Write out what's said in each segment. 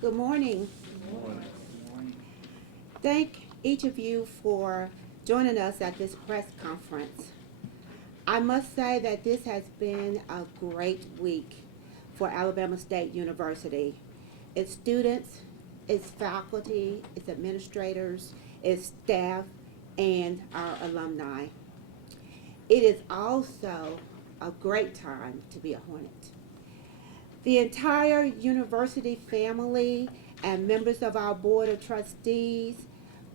Good morning. Thank each of you for joining us at this press conference. I must say that this has been a great week for Alabama State University. Its students, its faculty, its administrators, its staff, and our alumni. It is also a great time to be a Hornet. The entire university family and members of our board of trustees,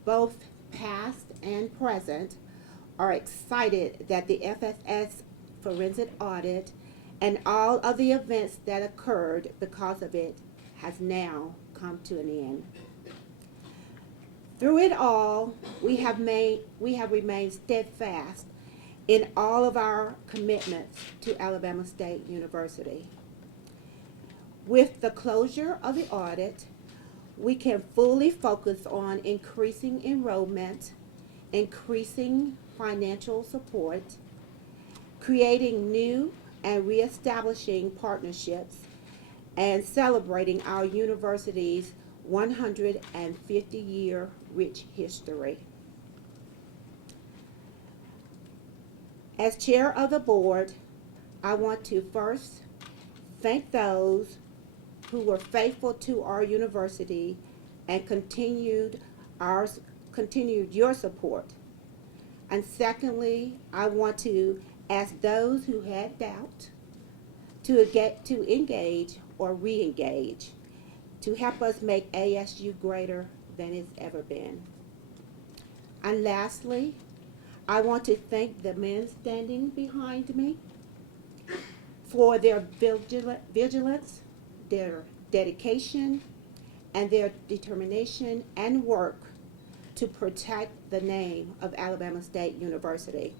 both past and present, are excited that the FSS forensic audit and all of the events that occurred because of it has now come to an end. Through it all, we have remained steadfast in all of our commitments to Alabama State University. With the closure of the audit, we can fully focus on increasing enrollment, increasing financial support, creating new and reestablishing partnerships, and celebrating our university's 150-year rich history. As chair of the board, I want to first thank those who were faithful to our university and continued your support. And secondly, I want to ask those who had doubt to engage or re-engage to help us make ASU greater than it's ever been. And lastly, I want to thank the men standing behind me for their vigilance, their dedication, and their determination and work to protect the name of Alabama State University.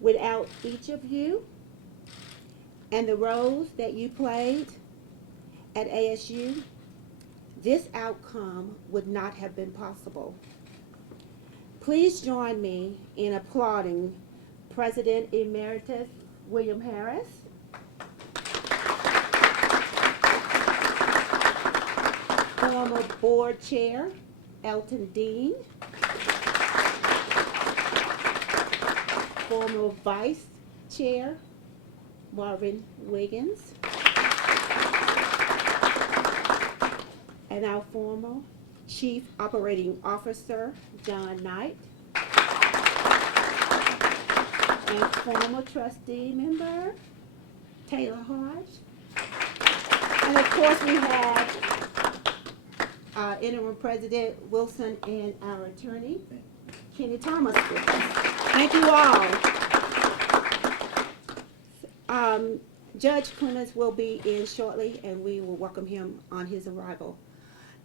Without each of you and the roles that you played at ASU, this outcome would not have been possible. Please join me in applauding President Emeritus William Harris, former board chair Elton Dean, former vice chair Marvin Wiggins, and our former chief operating officer John Knight, and former trustee member Taylor Hodge, and of course we have interim president Wilson and our attorney Kenny Thomas with us. Thank you all. Judge Clemens will be in shortly, and we will welcome him on his arrival.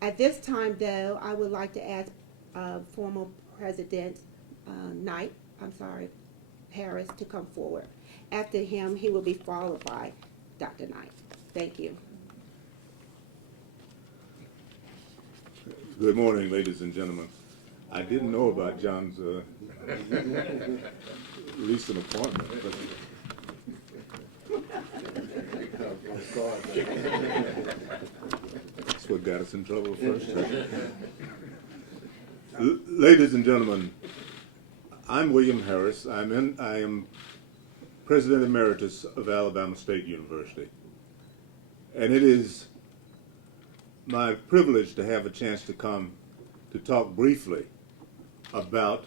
At this time, though, I would like to ask former President Harris to come forward. After him, he will be followed by Dr. Knight. Thank you. Good morning, ladies and gentlemen. I didn't know about John's recent appointment, but that's what got us in trouble first. Ladies and gentlemen, I'm William Harris. I am President Emeritus of Alabama State University. And it is my privilege to have a chance to come to talk briefly about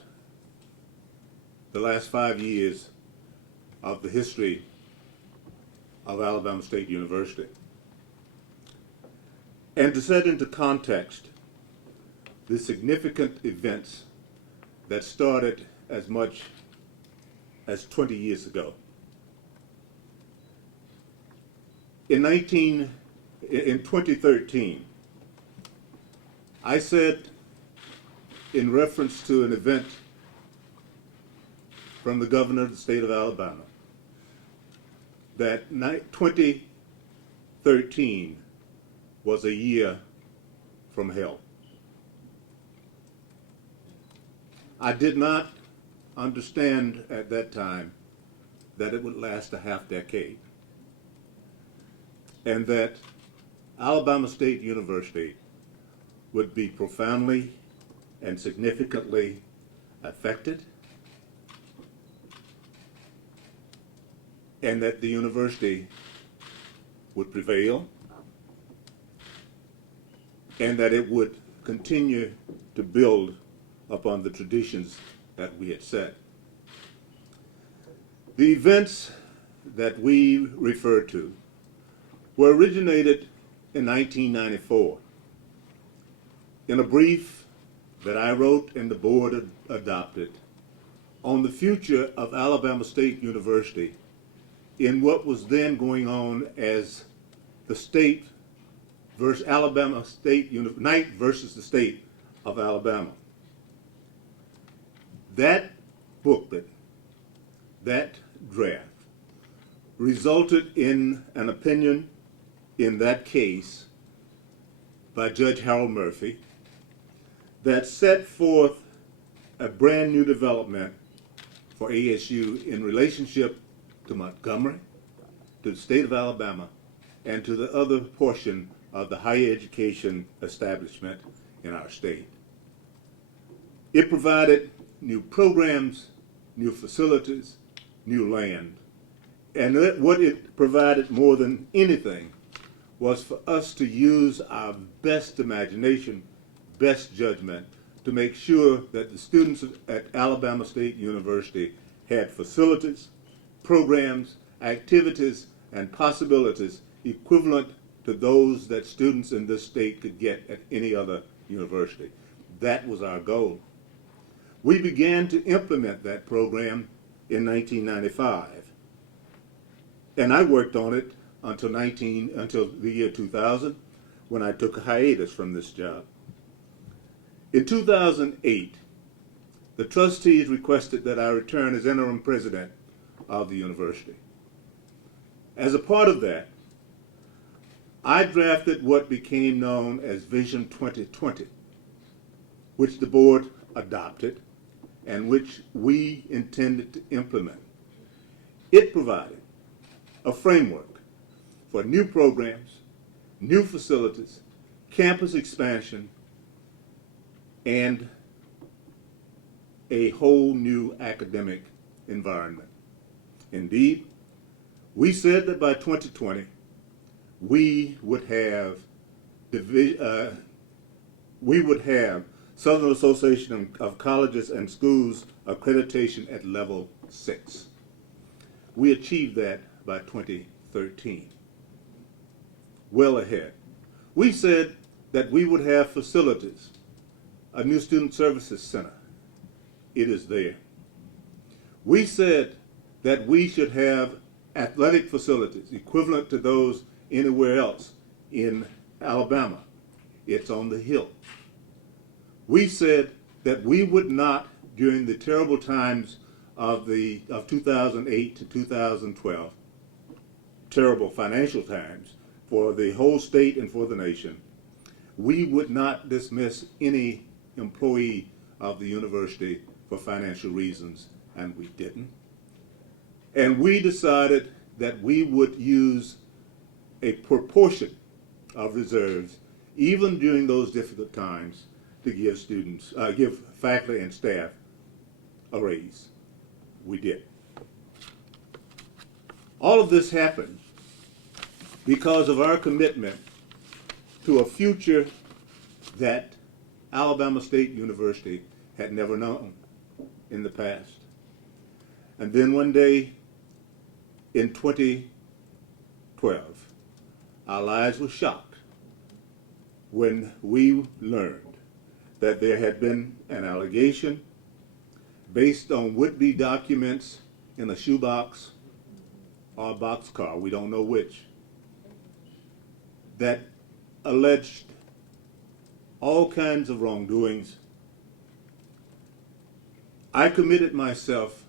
the last 5 years of the history of Alabama State University. And to set into context the significant events that started as much as 20 years ago. In 2013, I said, in reference to an event from the governor of the state of Alabama, that 2013 was a year from hell. I did not understand at that time that it would last a half decade, and that Alabama State University would be profoundly and significantly affected, and that the university would prevail, and that it would continue to build upon the traditions that we had set. The events that we refer to were originated in 1994 in a brief that I wrote and the board adopted on the future of Alabama State University in what was then going on as the state versus Alabama State, Knight versus the state of Alabama. That booklet, that draft, resulted in an opinion in that case by Judge Harold Murphy that set forth a brand new development for ASU in relationship to Montgomery, to the state of Alabama, and to the other portion of the higher education establishment in our state. It provided new programs, new facilities, new land. And what it provided more than anything was for us to use our best imagination, best judgment, to make sure that the students at Alabama State University had facilities, programs, activities, and possibilities equivalent to those that students in this state could get at any other university. That was our goal. We began to implement that program in 1995, and I worked on it until the year 2000, when I took a hiatus from this job. In 2008, the trustees requested that I return as interim president of the university. As a part of that, I drafted what became known as Vision 2020, which the board adopted and which we intended to implement. It provided a framework for new programs, new facilities, campus expansion, and a whole new academic environment. Indeed, we said that by 2020, we would have Southern Association of Colleges and Schools accreditation at level 6. We achieved that by 2013. Well ahead. We said that we would have facilities, a new student services center. It is there. We said that we should have athletic facilities equivalent to those anywhere else in Alabama. It's on the Hill. We said that we would not, during the terrible times of 2008 to 2012, terrible financial times for the whole state and for the nation, we would not dismiss any employee of the university for financial reasons, and we didn't. And we decided that we would use a proportion of reserves, even during those difficult times, to give faculty and staff a raise. We did. All of this happened because of our commitment to a future that Alabama State University had never known in the past. And then one day in 2012, our lives were shocked when we learned that there had been an allegation based on would-be documents in a shoebox or a boxcar, we don't know which, that alleged all kinds of wrongdoings. I committed myself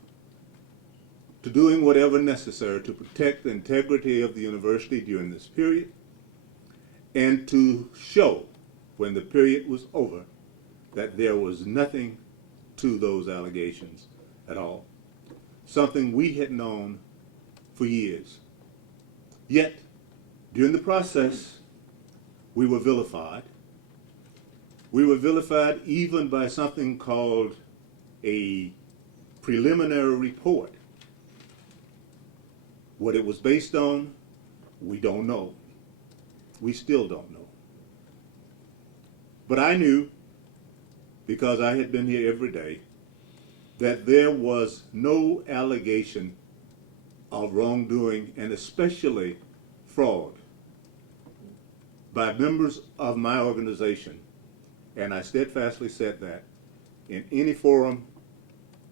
to doing whatever necessary to protect the integrity of the university during this period and to show, when the period was over, that there was nothing to those allegations at all, something we had known for years. Yet, during the process, we were vilified. We were vilified even by something called a preliminary report. What it was based on, we don't know. We still don't know. But I knew, because I had been here every day, that there was no allegation of wrongdoing, and especially fraud, by members of my organization. And I steadfastly said that in any forum,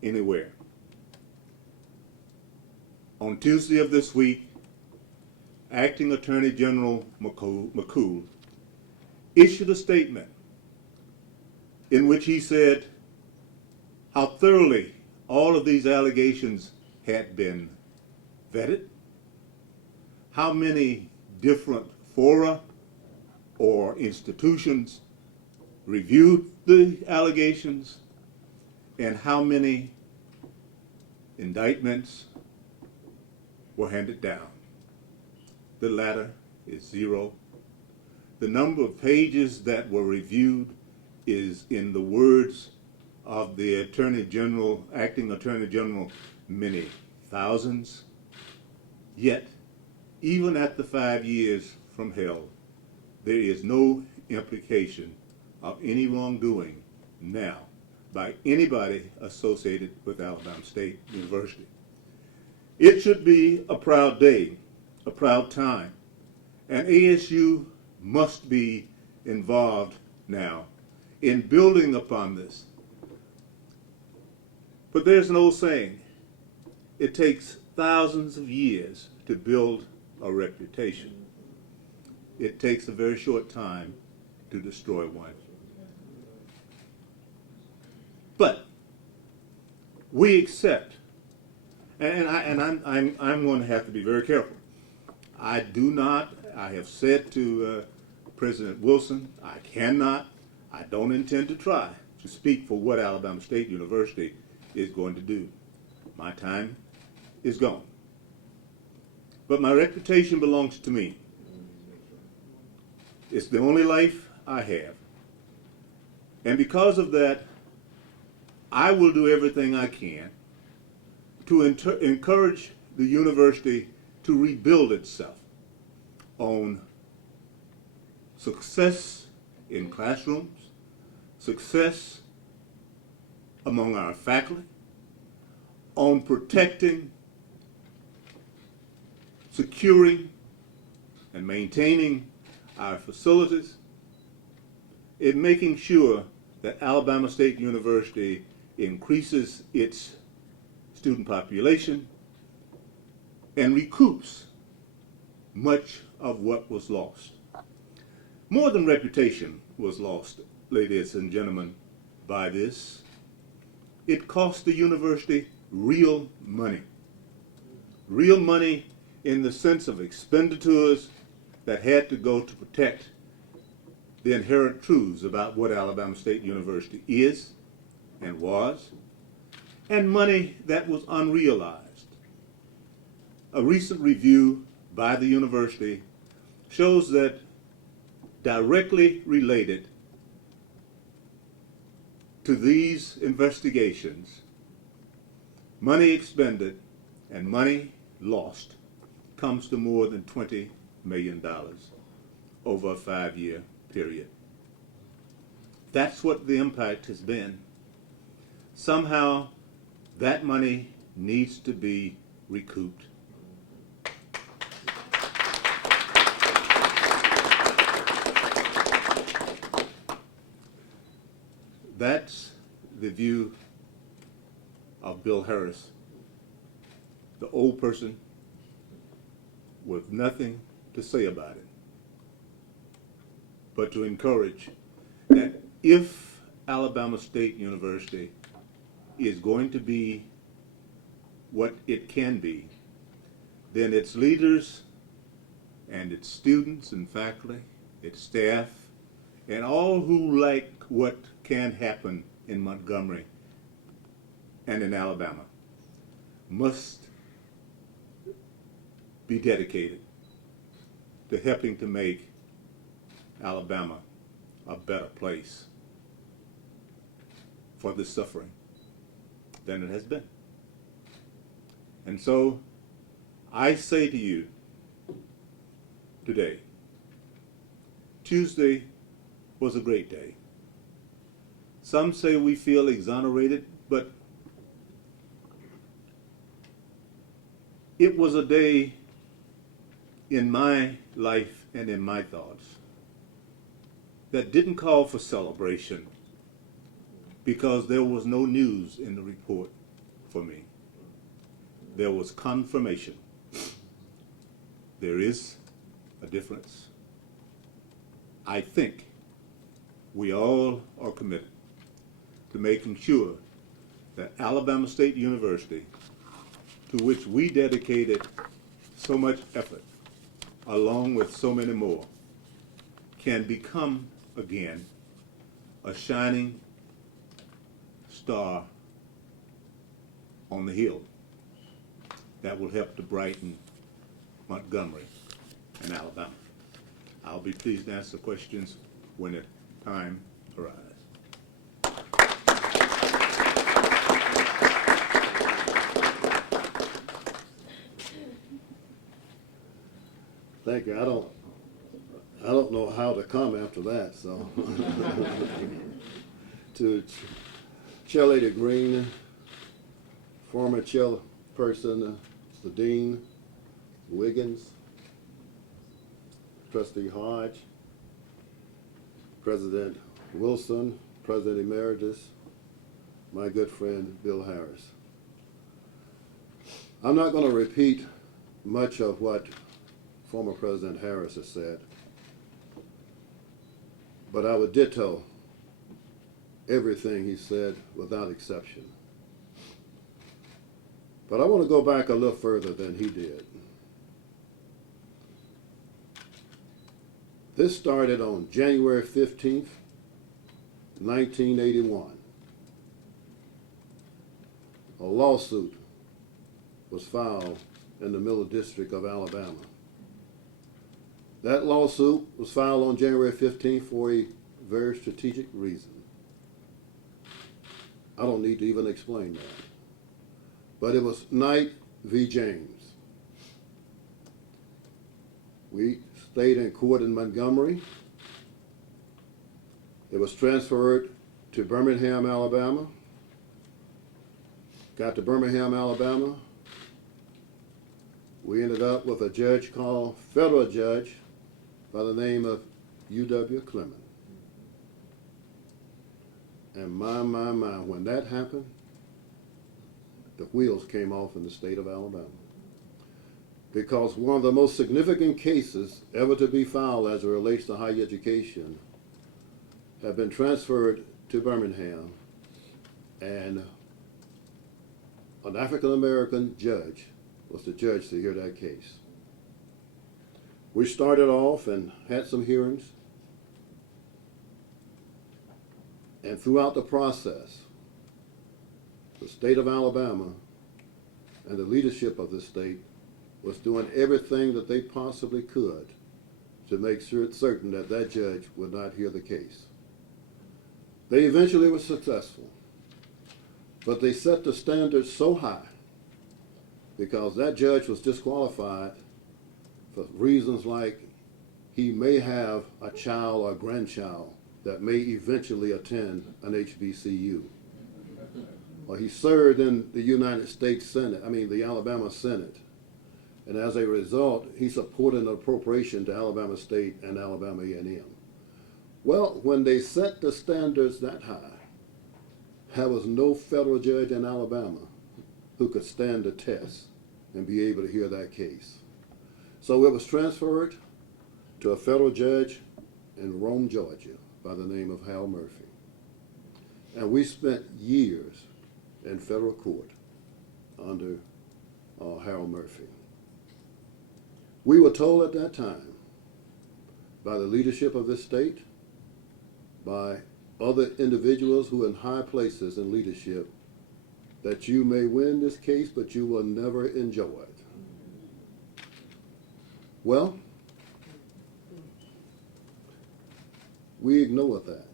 anywhere. On Tuesday of this week, Acting Attorney General McCool issued a statement in which he said how thoroughly all of these allegations had been vetted, how many different fora or institutions reviewed the allegations, and how many indictments were handed down. The latter is 0. The number of pages that were reviewed is, in the words of the Attorney General, Acting Attorney General, many thousands. Yet, even at the 5 years from hell, there is no implication of any wrongdoing now by anybody associated with Alabama State University. It should be a proud day, a proud time, and ASU must be involved now in building upon this. But there's an old saying, it takes thousands of years to build a reputation. It takes a very short time to destroy one. But we accept, and I'm going to have to be very careful. I have said to President Wilson, I don't intend to try to speak for what Alabama State University is going to do. My time is gone. But my reputation belongs to me. It's the only life I have. And because of that, I will do everything I can to encourage the university to rebuild itself on success in classrooms, success among our faculty, on protecting, securing, and maintaining our facilities, in making sure that Alabama State University increases its student population and recoups much of what was lost. More than reputation was lost, ladies and gentlemen, by this. It cost the university real money. Real money in the sense of expenditures that had to go to protect the inherent truths about what Alabama State University is and was, and money that was unrealized. A recent review by the university shows that directly related to these investigations, money expended and money lost comes to more than $20 million over a 5-year period. That's what the impact has been. Somehow that money needs to be recouped. That's the view of Bill Harris, the old person with nothing to say about it, but to encourage that if Alabama State University is going to be what it can be, then its leaders and its students and faculty, its staff, and all who like what can happen in Montgomery and in Alabama must be dedicated to helping to make Alabama a better place for this suffering than it has been. And so I say to you today, Tuesday was a great day. Some say we feel exonerated, but it was a day in my life and in my thoughts that didn't call for celebration because there was no news in the report for me. There was confirmation. There is a difference. I think we all are committed to making sure that Alabama State University, to which we dedicated so much effort, along with so many more, can become again a shining star on the hill that will help to brighten Montgomery and Alabama. I'll be pleased to answer questions when the time arrives. Thank you. I don't know how to come after that, so. To Chairlady Green, former chairperson, the Dean, Wiggins, Trustee Hodge, President Wilson, President Emeritus, my good friend Bill Harris. I'm not going to repeat much of what former President Harris has said, but I would ditto everything he said without exception. But I want to go back a little further than he did. This started on January 15th, 1981. A lawsuit was filed in the Middle District of Alabama. That lawsuit was filed on January 15th for a very strategic reason. I don't need to even explain that. But it was Knight v. James. We stayed in court in Montgomery. It was transferred to Birmingham, Alabama. Got to Birmingham, Alabama. We ended up with a judge called, federal judge, by the name of U.W. Clement. And my, when that happened, the wheels came off in the state of Alabama. Because one of the most significant cases ever to be filed as it relates to higher education have been transferred to Birmingham, and an African-American judge was the judge to hear that case. We started off and had some hearings, and throughout the process, the state of Alabama and the leadership of the state was doing everything that they possibly could to make sure certain that that judge would not hear the case. They eventually were successful, but they set the standards so high because that judge was disqualified for reasons like he may have a child or a grandchild that may eventually attend an HBCU. Or he served in the United States Senate, the Alabama Senate. And as a result, he supported an appropriation to Alabama State and Alabama A&M. Well, when they set the standards that high, there was no federal judge in Alabama who could stand the test and be able to hear that case. So it was transferred to a federal judge in Rome, Georgia, by the name of Hal Murphy. And we spent years in federal court under Harold Murphy. We were told at that time by the leadership of this state, by other individuals who are in high places in leadership, that you may win this case, but you will never enjoy it. Well, we ignore that.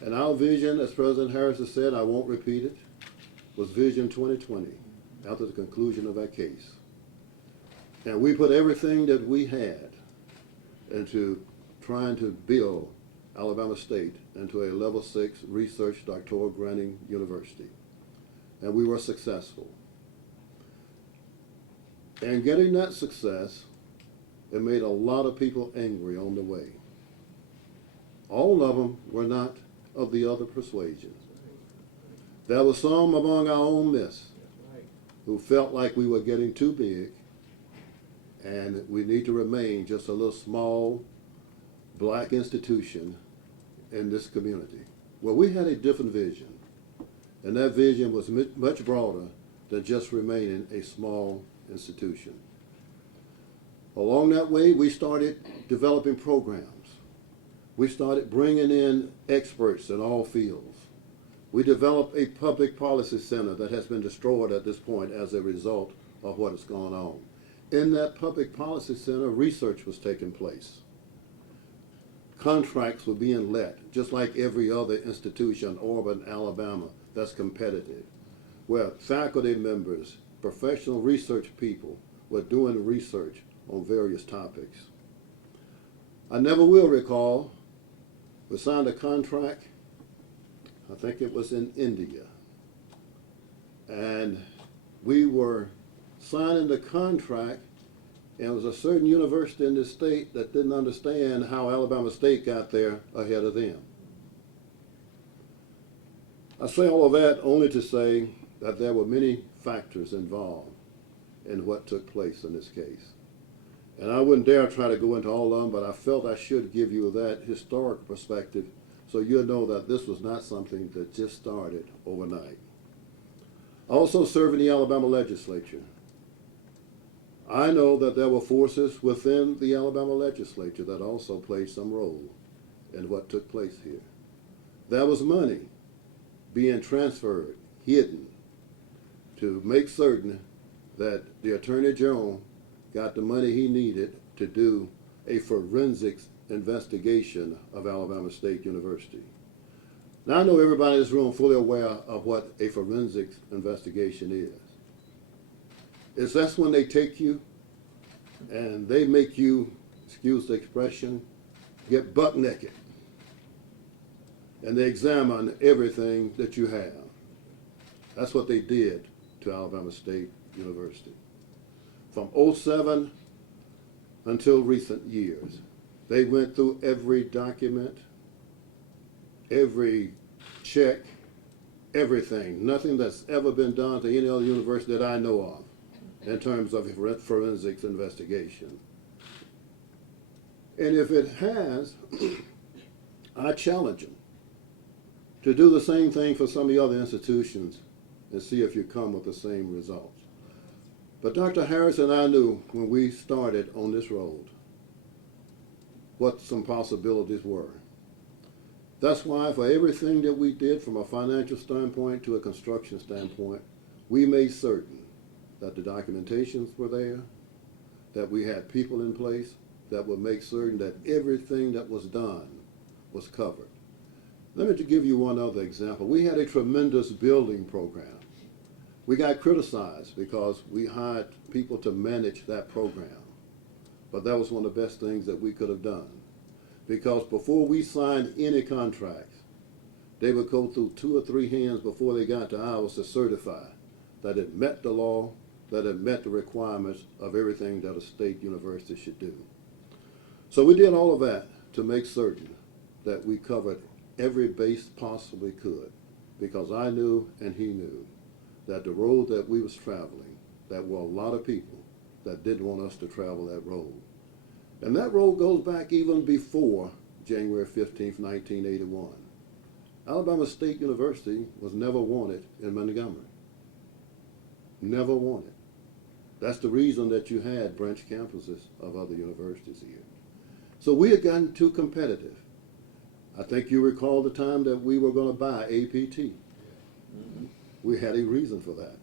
And our vision, as President Harris has said, I won't repeat it, was Vision 2020 after the conclusion of that case. And we put everything that we had into trying to build Alabama State into a level 6 research doctoral granting university. And we were successful. And getting that success, it made a lot of people angry on the way. All of them were not of the other persuasion. There were some among our own midst who felt like we were getting too big and we need to remain just a little small black institution in this community. Well, we had a different vision, and that vision was much broader than just remaining a small institution. Along that way, we started developing programs. We started bringing in experts in all fields. We developed a public policy center that has been destroyed at this point as a result of what has gone on. In that public policy center, research was taking place. Contracts were being let, just like every other institution, Auburn, Alabama, that's competitive, where faculty members, professional research people were doing research on various topics. I never will recall, we signed a contract, I think it was in India, and we were signing the contract, and it was a certain university in the state that didn't understand how Alabama State got there ahead of them. I say all of that only to say that there were many factors involved in what took place in this case. And I wouldn't dare try to go into all of them, but I felt I should give you that historic perspective so you'll know that this was not something that just started overnight. I also served in the Alabama legislature. I know that there were forces within the Alabama legislature that also played some role in what took place here. There was money being transferred, hidden, to make certain that the Attorney General got the money he needed to do a forensics investigation of Alabama State University. Now I know everybody in this room fully aware of what a forensics investigation is. That's when they take you and they make you, excuse the expression, get buck naked. And they examine everything that you have. That's what they did to Alabama State University. From 2007 until recent years, they went through every document, every check, everything. Nothing that's ever been done to any other university that I know of in terms of forensics investigation. And if it has, I challenge them to do the same thing for some of the other institutions and see if you come with the same results. But Dr. Harris and I knew when we started on this road what some possibilities were. That's why for everything that we did from a financial standpoint to a construction standpoint, we made certain that the documentations were there, that we had people in place that would make certain that everything that was done was covered. Let me give you one other example. We had a tremendous building program. We got criticized because we hired people to manage that program. But that was one of the best things that we could have done. Because before we signed any contracts, they would go through 2 or 3 hands before they got to ours to certify that it met the law, that it met the requirements of everything that a state university should do. So we did all of that to make certain that we covered every base possibly could, because I knew and he knew that the road that we was traveling, that were a lot of people that didn't want us to travel that road. And that road goes back even before January 15th, 1981. Alabama State University was never wanted in Montgomery. Never wanted. That's the reason that you had branch campuses of other universities here. So we had gotten too competitive. I think you recall the time that we were going to buy APT. Mm-hmm. We had a reason for that,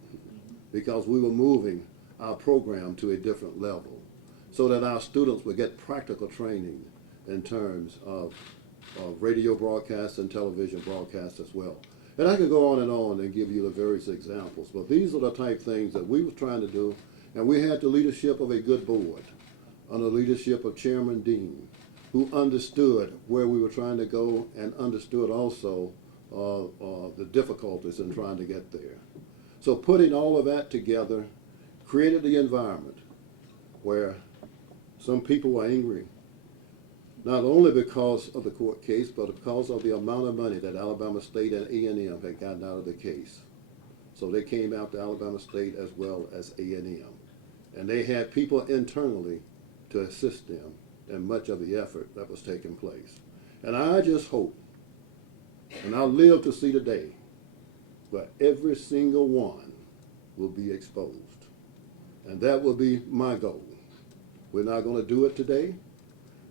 because we were moving our program to a different level so that our students would get practical training in terms of radio broadcasts and television broadcasts as well. And I could go on and give you the various examples, but these are the type things that we were trying to do, and we had the leadership of a good board, under the leadership of Chairman Dean, who understood where we were trying to go and understood also the difficulties in trying to get there. So putting all of that together created the environment where some people were angry, not only because of the court case, but because of the amount of money that Alabama State and A&M had gotten out of the case. So they came out to Alabama State as well as A&M. And they had people internally to assist them in much of the effort that was taking place. And I just hope, and I'll live to see the day, where every single one will be exposed. And that will be my goal. We're not going to do it today,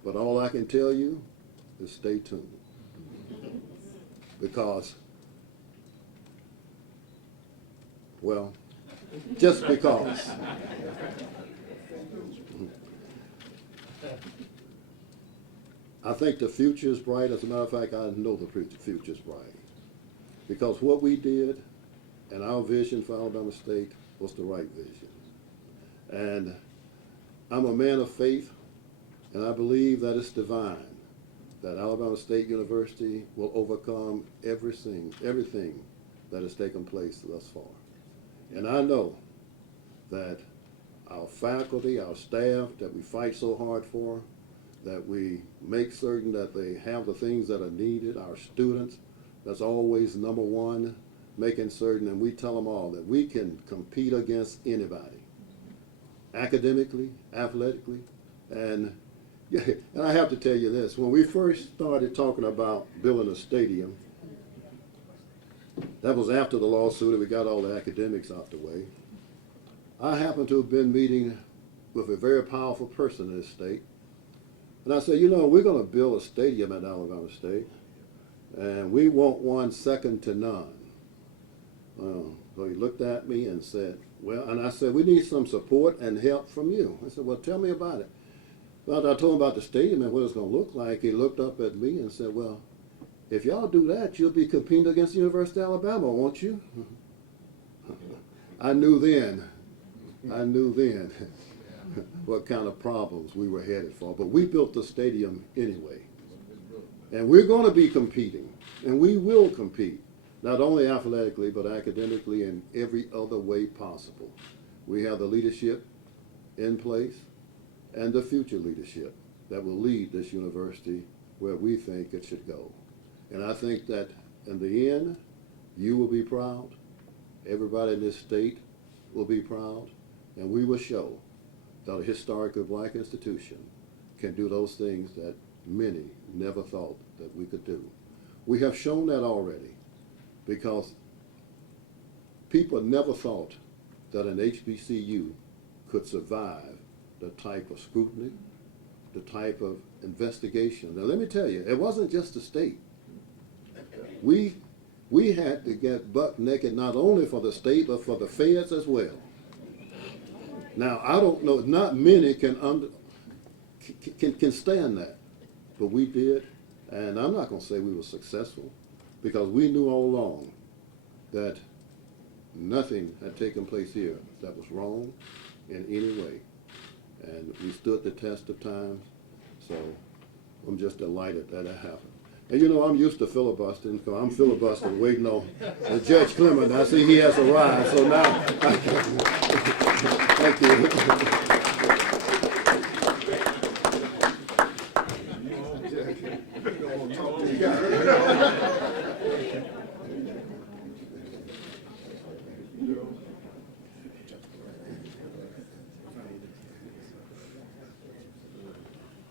but all I can tell you is stay tuned. Because, well, just because. I think the future is bright. As a matter of fact, I know the future is bright. Because what we did and our vision for Alabama State was the right vision. And I'm a man of faith, and I believe that it's divine, that Alabama State University will overcome everything that has taken place thus far. And I know that our faculty, our staff that we fight so hard for, that we make certain that they have the things that are needed, our students, that's always number one, making certain, and we tell them all that we can compete against anybody, academically, athletically, and yeah, and I have to tell you this, when we first started talking about building a stadium, that was after the lawsuit and we got all the academics out the way. I happened to have been meeting with a very powerful person in this state, and I said, you know, we're going to build a stadium at Alabama State, and we want one second to none. So he looked at me and said, well, and I said, we need some support and help from you. I said, well, tell me about it. Well, I told him about the stadium and what it's going to look like. He looked up at me and said, well, if y'all do that, you'll be competing against the University of Alabama, won't you? I knew then what kind of problems we were headed for. But we built the stadium anyway. And we're going to be competing, and we will compete, not only athletically, but academically in every other way possible. We have the leadership in place and the future leadership that will lead this university where we think it should go. And I think that in the end, you will be proud, everybody in this state will be proud, and we will show that a historically black institution can do those things that many never thought that we could do. We have shown that already, because people never thought that an HBCU could survive the type of scrutiny, the type of investigation. Now let me tell you, it wasn't just the state. We had to get buck naked not only for the state, but for the feds as well. Now, I don't know, not many can stand that, but we did, and I'm not going to say we were successful, because we knew all along that nothing had taken place here that was wrong in any way, and we stood the test of time, so I'm just delighted that it happened. And you know, I'm used to filibustering, so I'm filibustering, waiting on Judge Clement. I see he has arrived, so now, thank you.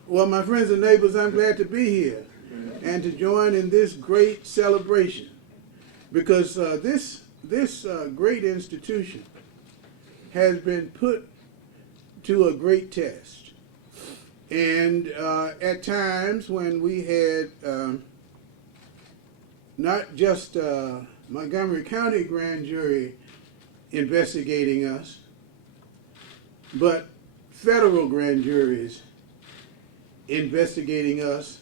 Well, my friends and neighbors, I'm glad to be here and to join in this great celebration, because this great institution has been put to a great test. And at times when we had not just Montgomery County grand jury investigating us, but federal grand juries investigating us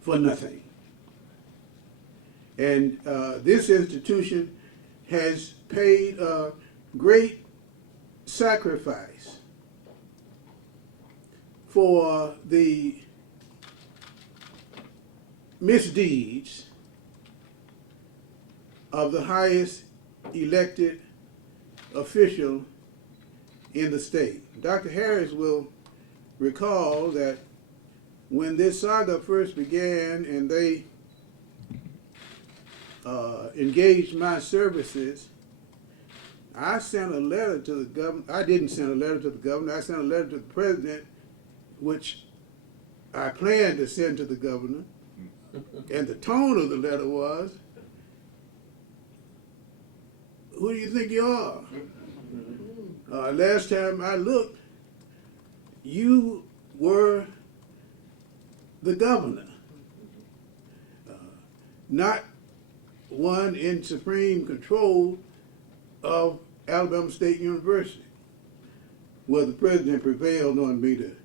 for nothing. And this institution has paid a great sacrifice for the misdeeds of the highest elected official in the state. Dr. Harris will recall that when this saga first began and they engaged my services, I sent a letter to the governor. I didn't send a letter to the governor. I sent a letter to the president, which I planned to send to the governor. And the tone of the letter was, "Who do you think you are? Last time I looked, you were the governor, not one in supreme control of Alabama State University." Well, the president prevailed on me to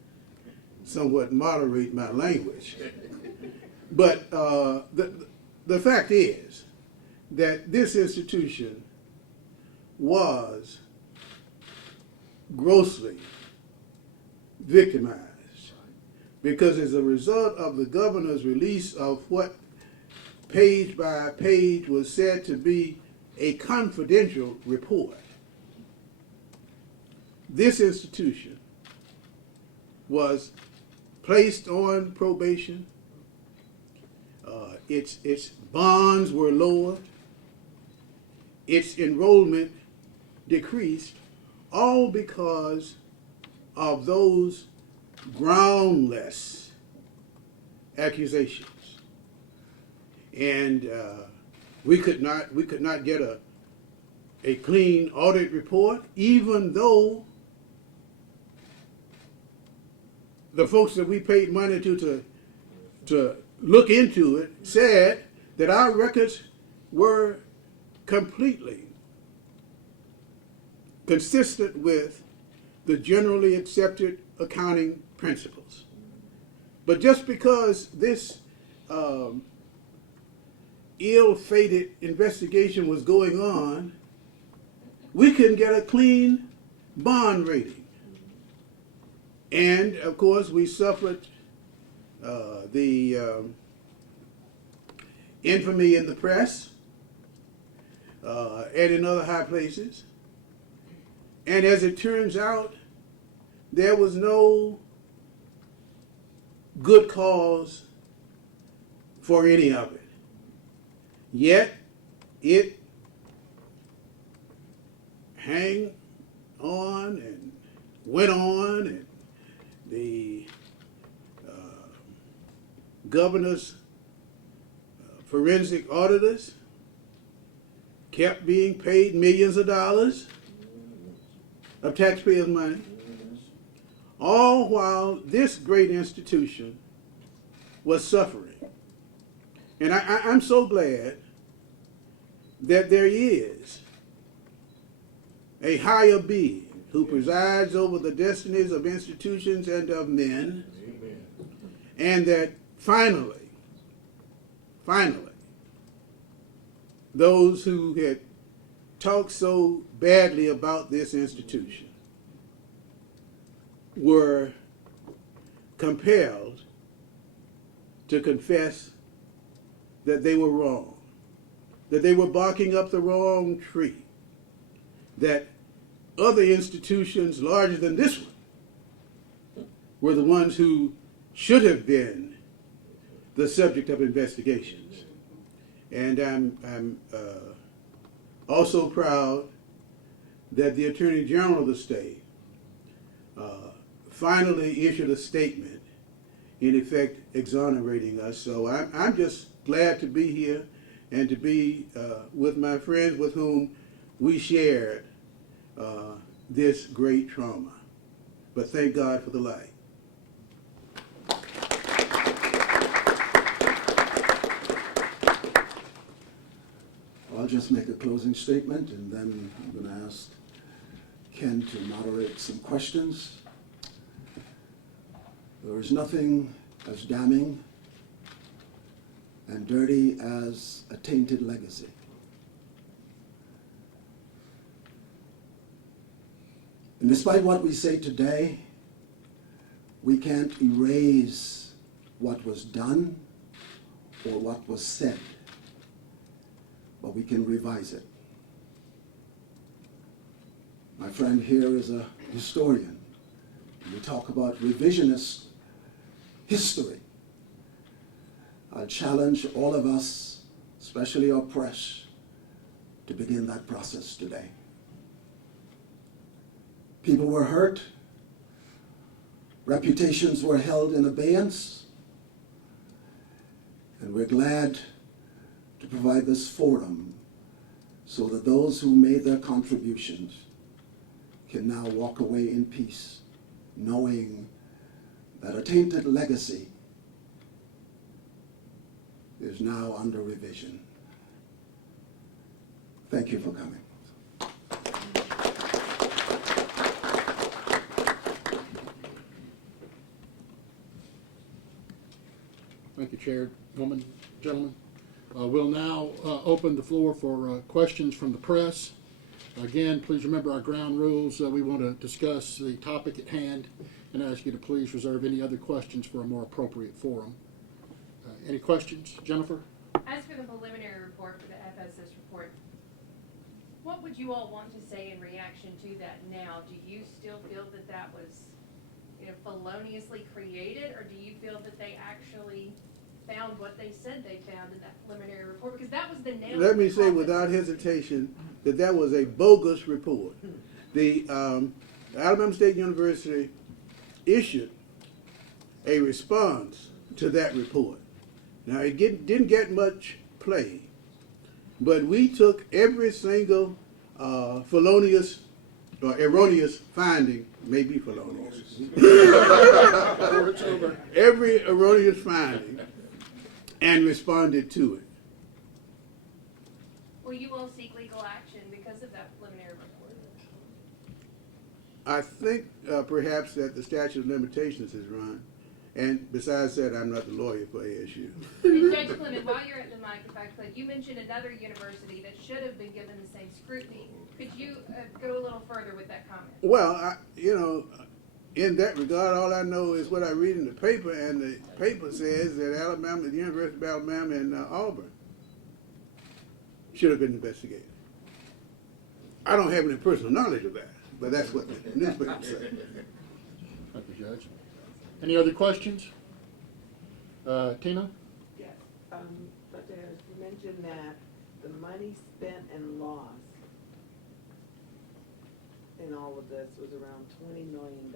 somewhat moderate my language. But the fact is that this institution was grossly victimized because as a result of the governor's release of what page by page was said to be a confidential report, this institution was placed on probation. Its bonds were lowered. Its enrollment decreased, all because of those groundless accusations. And we could not get a clean audit report, even though the folks that we paid money to look into it said that our records were completely consistent with the generally accepted accounting principles. But just because this ill-fated investigation was going on, we couldn't get a clean bond rating. And of course, we suffered the infamy in the press and in other high places. And as it turns out, there was no good cause for any of it. Yet, it hung on and went on, and the governor's forensic auditors kept being paid millions of dollars of taxpayers' money, all while this great institution was suffering. And I'm so glad that there is a higher being who presides over the destinies of institutions and of men, and that finally, those who had talked so badly about this institution were compelled to confess that they were wrong, that they were barking up the wrong tree, that other institutions larger than this one were the ones who should have been the subject of investigations. And I'm also proud that the Attorney General of the state finally issued a statement, in effect exonerating us. So I'm just glad to be here and to be with my friends with whom we shared this great trauma. But thank God for the light. I'll just make a closing statement, and then I'm going to ask Ken to moderate some questions. There is nothing as damning and dirty as a tainted legacy. And despite what we say today, we can't erase what was done or what was said, but we can revise it. My friend here is a historian. We talk about revisionist history. I'll challenge all of us, especially our press, to begin that process today. People were hurt. Reputations were held in abeyance. And we're glad to provide this forum so that those who made their contributions can now walk away in peace, knowing that a tainted legacy is now under revision. Thank you for coming. Thank you, Chairwoman, gentlemen. We'll now open the floor for questions from the press. Again, please remember our ground rules. We want to discuss the topic at hand and ask you to please reserve any other questions for a more appropriate forum. Any questions? Jennifer? As for the preliminary report for the FSS report, what would you all want to say in reaction to that now? Do you still feel that that was, feloniously created, or do you feel that they actually found what they said they found in that preliminary report? Because that was the nail. Let me say without hesitation that that was a bogus report. The Alabama State University issued a response to that report. Now, it didn't get much play, but we took every single felonious or erroneous finding, maybe felonious, every erroneous finding, and responded to it. Will you all seek legal action because of that preliminary report? I think perhaps that the statute of limitations is run. And besides that, I'm not the lawyer for ASU. And Judge Clement, while you're at the mic, if I could, you mentioned another university that should have been given the same scrutiny. Could you go a little further with that comment? Well, in that regard, all I know is what I read in the paper, and the paper says that Alabama, the University of Alabama and Auburn should have been investigated. I don't have any personal knowledge of that, but that's what the newspaper said. Thank you, Judge. Any other questions? Tina? Yes, Dr. Harris, you mentioned that the money spent and lost in all of this was around $20 million.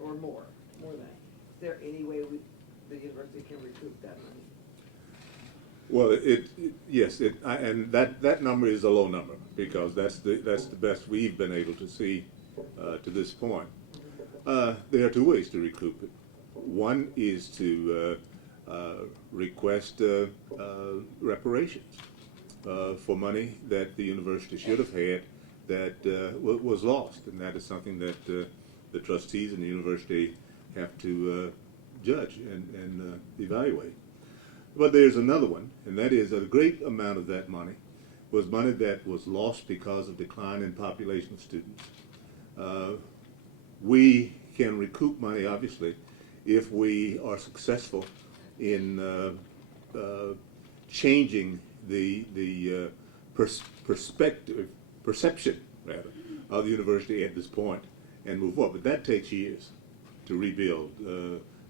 Or more than. Is there any way the university can recoup that money? Well, yes, and that number is a low number because that's the best we've been able to see to this point. There are two ways to recoup it. One is to request reparations for money that the university should have had that was lost, and that is something that the trustees and the university have to judge and evaluate. But there's another one, and that is a great amount of that money was money that was lost because of decline in population of students. We can recoup money, obviously, if we are successful in changing the perception of the university at this point and move forward. But that takes years to rebuild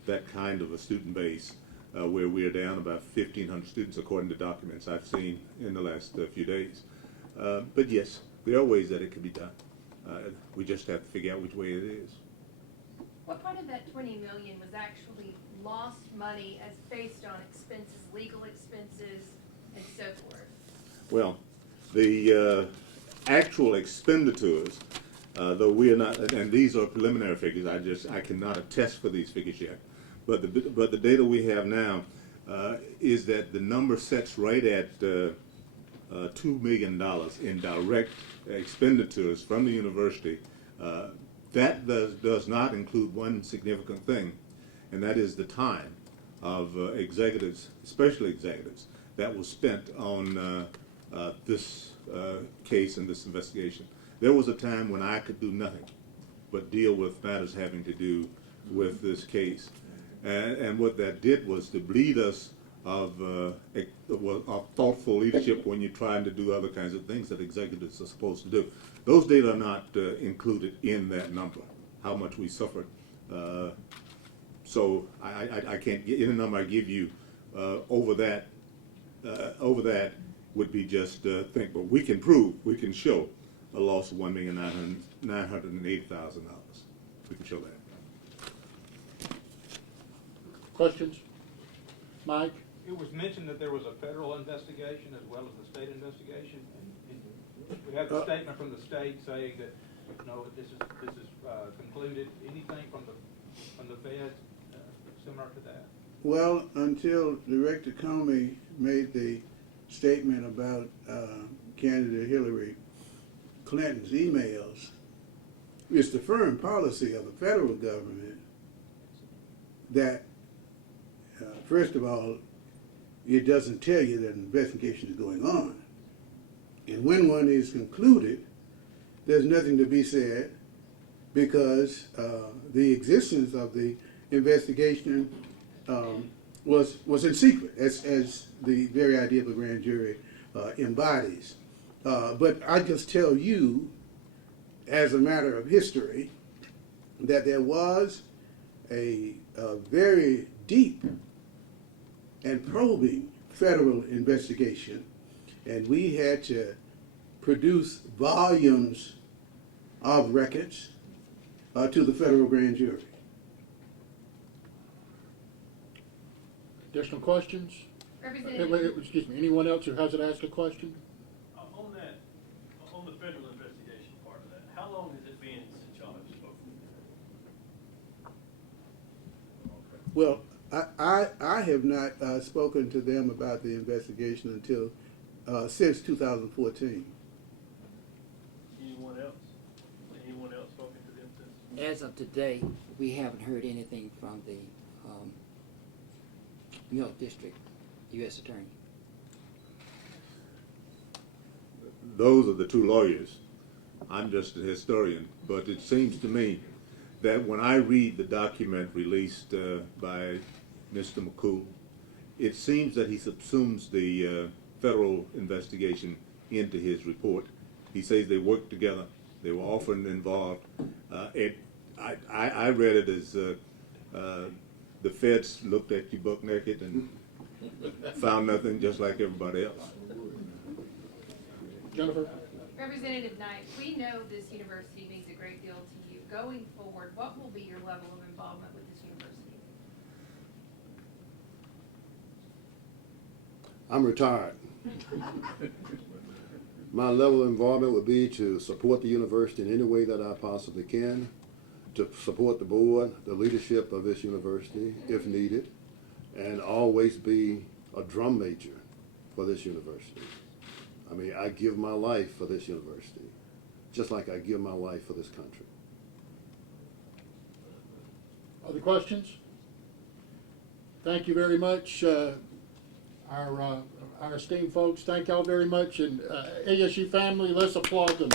that kind of a student base where we are down about 1,500 students according to documents I've seen in the last few days. But yes, there are ways that it can be done. We just have to figure out which way it is. What part of that $20 million was actually lost money as based on expenses, legal expenses, and so forth? Well, the actual expenditures, though we are not, and these are preliminary figures, I cannot attest for these figures yet, but the data we have now is that the number sets right at $2 million in direct expenditures from the university. That does not include one significant thing, and that is the time of executives, especially executives, that was spent on this case and this investigation. There was a time when I could do nothing but deal with matters having to do with this case. And what that did was to bleed us of thoughtful leadership when you're trying to do other kinds of things that executives are supposed to do. Those data are not included in that number, how much we suffered. So I can't get any number I give you over that would be just think, but we can prove, we can show a loss of $1,980,000. We can show that. Questions? Mike? It was mentioned that there was a federal investigation as well as the state investigation. And we have the statement from the state saying that, no, this is concluded. Anything from the feds similar to that? Well, until Director Comey made the statement about candidate Hillary Clinton's emails, it's the firm policy of the federal government that, first of all, it doesn't tell you that an investigation is going on. And when one is concluded, there's nothing to be said because the existence of the investigation was in secret, as the very idea of a grand jury embodies. But I just tell you, as a matter of history, that there was a very deep and probing federal investigation, and we had to produce volumes of records to the federal grand jury. Additional questions? Representative, Excuse me, anyone else who has to ask a question? On the federal investigation part of that, how long has it been since y'all have spoken? Well, I have not spoken to them about the investigation until since 2014. Anyone else? Anyone else spoken to them since? As of today, we haven't heard anything from the Milk District U.S. Attorney. Those are the two lawyers. I'm just a historian, but it seems to me that when I read the document released by Mr. McCool, it seems that he subsumes the federal investigation into his report. He says they worked together, they were often involved. I read it as the feds looked at you buck naked and found nothing, just like everybody else. Jennifer? Representative Knight, we know this university means a great deal to you. Going forward, what will be your level of involvement with this university? I'm retired. My level of involvement would be to support the university in any way that I possibly can, to support the board, the leadership of this university, if needed, and always be a drum major for this university. I mean, I give my life for this university, just like I give my life for this country. Other questions? Thank you very much, our esteemed folks. Thank y'all very much, and ASU family, let's applaud them.